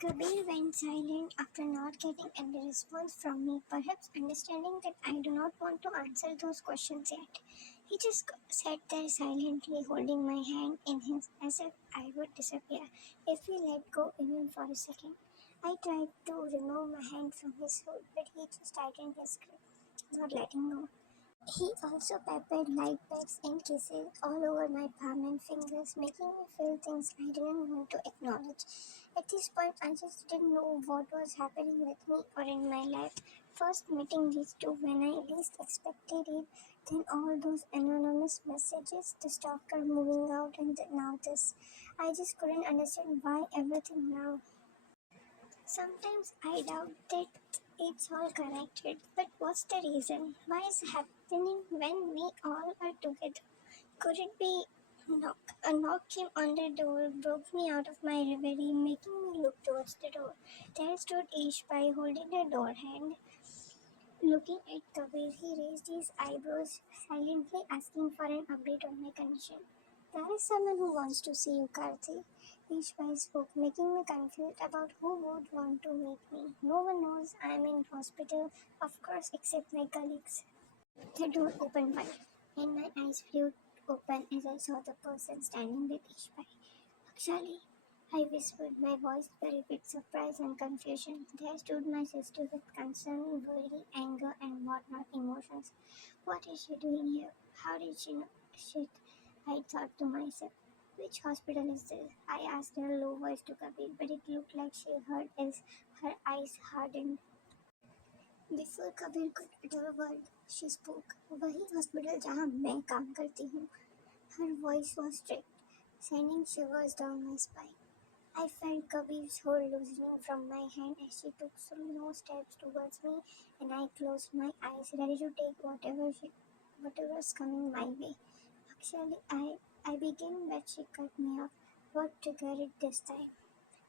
Kabir went silent after not getting any response from me, perhaps understanding that I do not want to answer those questions yet. He just sat there silently, holding my hand in his as if I would disappear if he let go even for a second. I tried to remove my hand from his hood, but he just tightened his grip, not letting go. He also peppered light pecks and kisses all over my palm and fingers, making me feel things I didn't want to acknowledge. At this point, I just didn't know what was happening with me or in my life. First meeting these two when I least expected it, then all those anonymous messages, the stalker moving out, and now this. I just couldn't understand why everything now. Sometimes I doubt that it's all connected, but what's the reason? Why is it happening when we all are together? Could it be knock? A knock came on the door, broke me out of my reverie, making me look towards the door. There stood Ishbai holding the door hand. Looking at Kabir, he raised his eyebrows, silently asking for an update on my condition. There is someone who wants to see you, Karthi. Ishbai spoke, making me confused about who would want to meet me. No one knows I am in hospital, of course, except my colleagues. The door opened wide, and my eyes flew open as I saw the person standing with Ishbai. Actually, I whispered, my voice very bit surprise and confusion. There stood my sister with concern, worry, anger, and whatnot emotions. What is she doing here? How did she know? Shit, I thought to myself. Which hospital is this? I asked in a low voice to Kabir, but it looked like she heard as her eyes hardened. Before Kabir could utter a word, she spoke. वही hospital जहाँ मैं काम करती हूँ. Her voice was strict, sending shivers down my spine. I felt Kabir's hold loosening from my hand as she took slow steps towards me, and I closed my eyes, ready to take whatever's coming my way. Actually, I began, but she cut me off. What triggered it this time?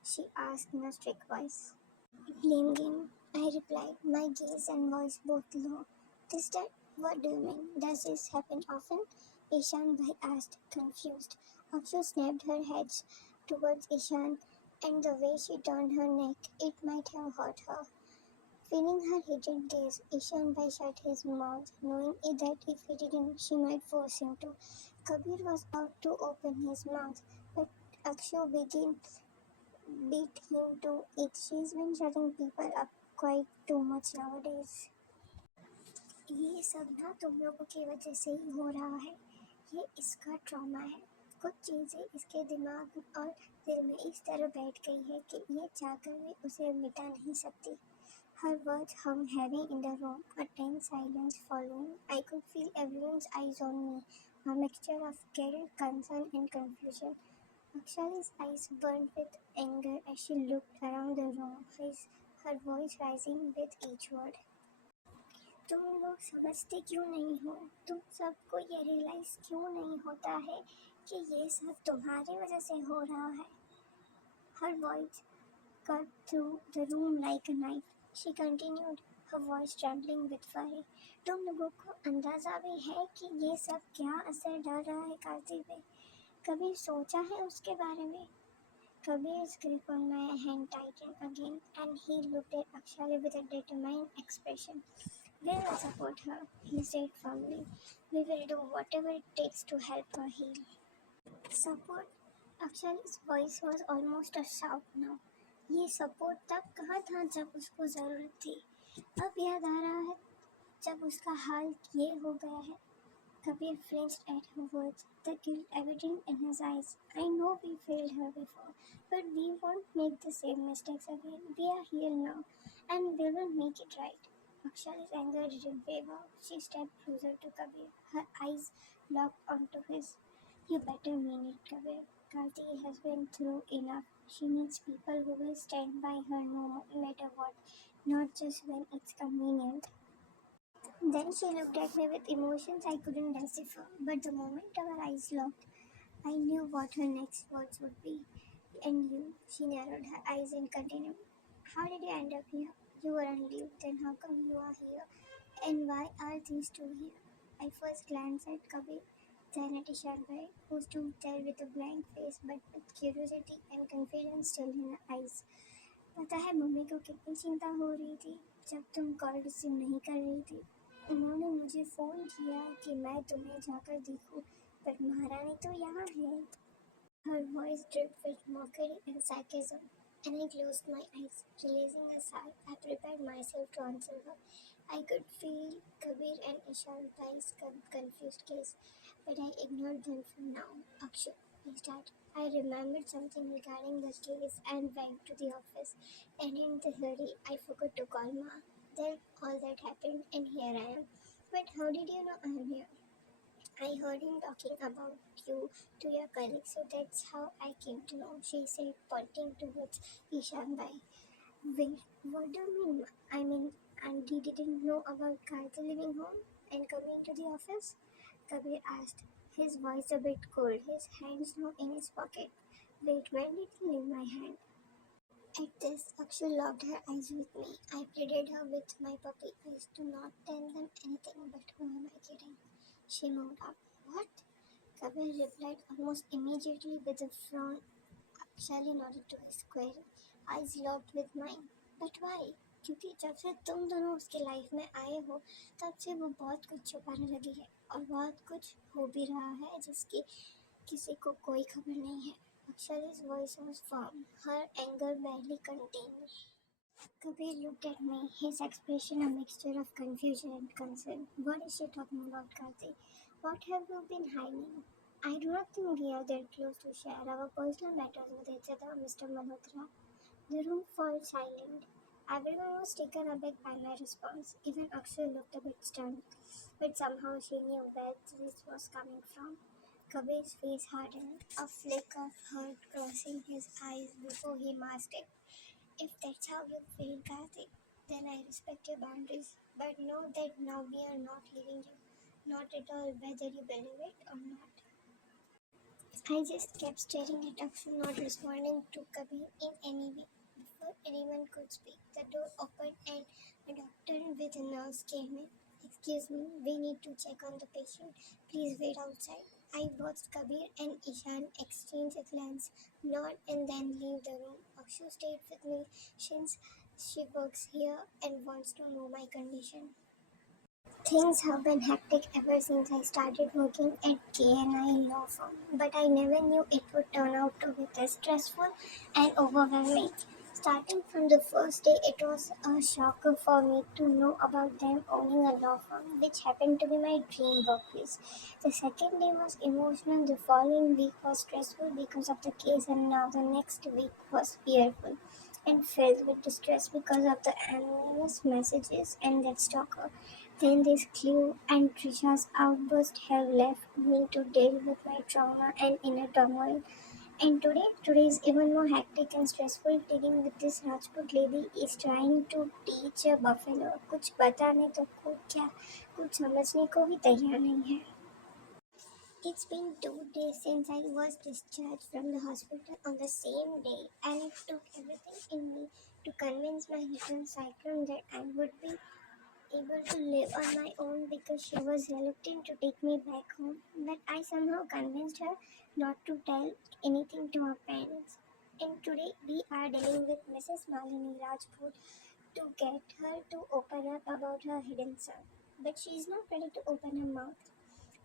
She asked in a strict voice. Blame game, I replied, my gaze and voice both low. This that? What do you mean? Does this happen often? Ishan Bhai asked, confused. Akshu snapped her head towards Ishan, and the way she turned her neck, it might have hurt her. Feeling her heated gaze, Ishan Bhai shut his mouth, knowing that if he didn't, she might force him to. Kabir was about to open his mouth, but Akshu beat him to it. She's been shutting people up quite too much nowadays. ये सब ना तुम लोगों की वजह से ही हो रहा है. ये इसका ट्रॉमा है. कुछ चीज़ें इसके दिमाग और दिल में इस तरह बैठ गई है कि ये चाहकर भी उसे मिटा नहीं सकती. Her words hung heavy in the room, a tense silence following. I could feel everyone's eyes on me, a mixture of guilt, concern, and confusion. Akshali's eyes burned with anger as she looked around the room, her voice rising with each word. तुम लोग समझते क्यों नहीं हो? तुम सबको ये realise क्यों नहीं होता है कि ये सब तुम्हारी वजह से हो रहा है? Her voice cut through the room like a knife. She continued, her voice trembling with fury. तुम लोगों को अंदाजा भी है कि ये सब क्या असर डाल रहा है कार्तिक पे? कभी सोचा है उसके बारे में? Kabir's grip on my hand tightened again, and he looked at Akshali with a determined expression. We will support her, he said firmly. We will do whatever it takes to help her heal. Support? Akshali's voice was almost a shout now. ये support तब कहाँ था जब उसको ज़रूरत थी. अब याद आ रहा है जब उसका हाल ये हो गया है. Kabir flinched at her words, the guilt evident in his eyes. I know we failed her before, but we won't make the same mistakes again. We are here now, and we will make it right. Akshali's anger didn't waver. She stepped closer to Kabir, her eyes locked onto his. You better mean it, Kabir. Karti has been through enough. She needs people who will stand by her no matter what, not just when it's convenient. Then she looked at me with emotions I couldn't decipher, but the moment our eyes locked, I knew what her next words would be. And you, she narrowed her eyes and continued. How did you end up here? You were on leave, then how come you are here? And why are these two here? I first glanced at Kabir, then at Ishanbhai, who stood there with a blank face but with curiosity and confusion still in her eyes. पता है mummy को कितनी चिंता हो रही थी जब तुम कॉल रिसीव नहीं कर रही थी। उन्होंने मुझे फ़ोन किया कि मैं तुम्हें जाकर देखूं, पर महारानी तो यहाँ है। Her voice dripped with mockery and sarcasm, and I closed my eyes, releasing a sigh. I prepared myself to answer her. I could feel Kabir and Ishan's eyes confused gaze, but I ignored them for now. Akshay, I started. I remembered something regarding the case and went to the office. And in the hurry, I forgot to call Ma. Then all that happened, and here I am. But how did you know I am here? I heard him talking about you to your colleague, so that's how I came to know, she said, pointing towards Ishan Bhai. Wait, what do you mean? I mean, and he didn't know about Karthi leaving home and coming to the office? Kabir asked, his voice a bit cold, his hands now in his pocket. Wait, when did he leave my hand? At this, Akshu locked her eyes with me. I pleaded her with my puppy eyes to not tell them anything, but who am I kidding? She moved up. What? Kabir replied almost immediately with a frown. Shally nodded to his square eyes locked with mine. But why? क्योंकि जब से तुम दोनों उसके life में आए हो तब से वो बहुत कुछ छुपाने लगी है और बहुत कुछ हो भी रहा है जिसकी किसी को कोई खबर नहीं है. Shali's voice was firm, her anger barely contained. Kabir looked at me, his expression a mixture of confusion and concern. What is she talking about, Karthi? What have you been hiding? I do not think we are that close to share our personal matters with each other, Mr. Malhotra. The room fell silent. Everyone was taken aback by my response. Even Akshay looked a bit stunned, but somehow she knew where this was coming from. Kabir's face hardened, a flick of hurt crossing his eyes before he masked it. If that's how you feel, Karthik, then I respect your boundaries. But know that now we are not leaving you. Not at all, whether you believe it or not. I just kept staring at Akshu, not responding to Kabir in any way. Before anyone could speak, the door opened and a doctor with a nurse came in. Excuse me, we need to check on the patient. Please wait outside. I watched Kabir and Ishan exchange a glance, nod, and then leave the room. Akshu stayed with me since she works here and wants to know my condition. Things have been hectic ever since I started working at KNI Law Firm, but I never knew it would turn out to be this stressful and overwhelming. Starting from the first day, it was a shocker for me to know about them owning a law firm, which happened to be my dream workplace. The second day was emotional, the following week was stressful because of the case, and now the next week was fearful and filled with distress because of the anonymous messages and that stalker. Then this clue and Trisha's outburst have left me to deal with my trauma and inner turmoil. And today is even more hectic and stressful. Dealing with this Rajput lady is trying to teach a buffalo. कुछ बताने तो को क्या, कुछ समझने को भी तैयार नहीं है. It's been 2 days since I was discharged from the hospital on the same day, and it took everything in me to convince my little cyclone that I would be able to live on my own because she was reluctant to take me back home. But I somehow convinced her not to tell anything to her parents. And today we are dealing with Mrs. Malini Rajput to get her to open up about her hidden son. But she is not ready to open her mouth.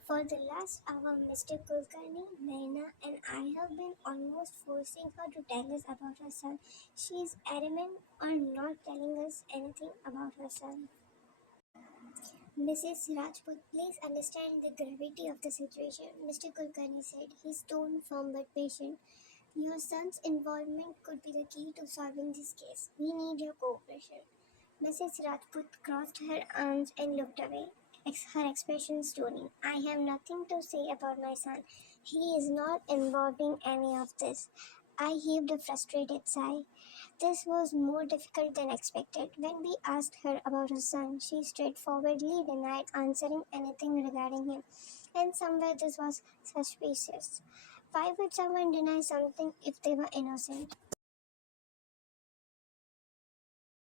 For the last hour, Mr. Kulkarni, Naina, and I have been almost forcing her to tell us about her son. She is adamant on not telling us anything about her son. Mrs. Rajput, please understand the gravity of the situation, Mr. Kulkarni said, his tone firm but patient. Your son's involvement could be the key to solving this case. We need your cooperation. Mrs. Rajput crossed her arms and looked away, her expression stony. I have nothing to say about my son. He is not involved in any of this. I heaved a frustrated sigh. This was more difficult than expected. When we asked her about her son, she straightforwardly denied answering anything regarding him, and somewhere this was suspicious. Why would someone deny something if they were innocent?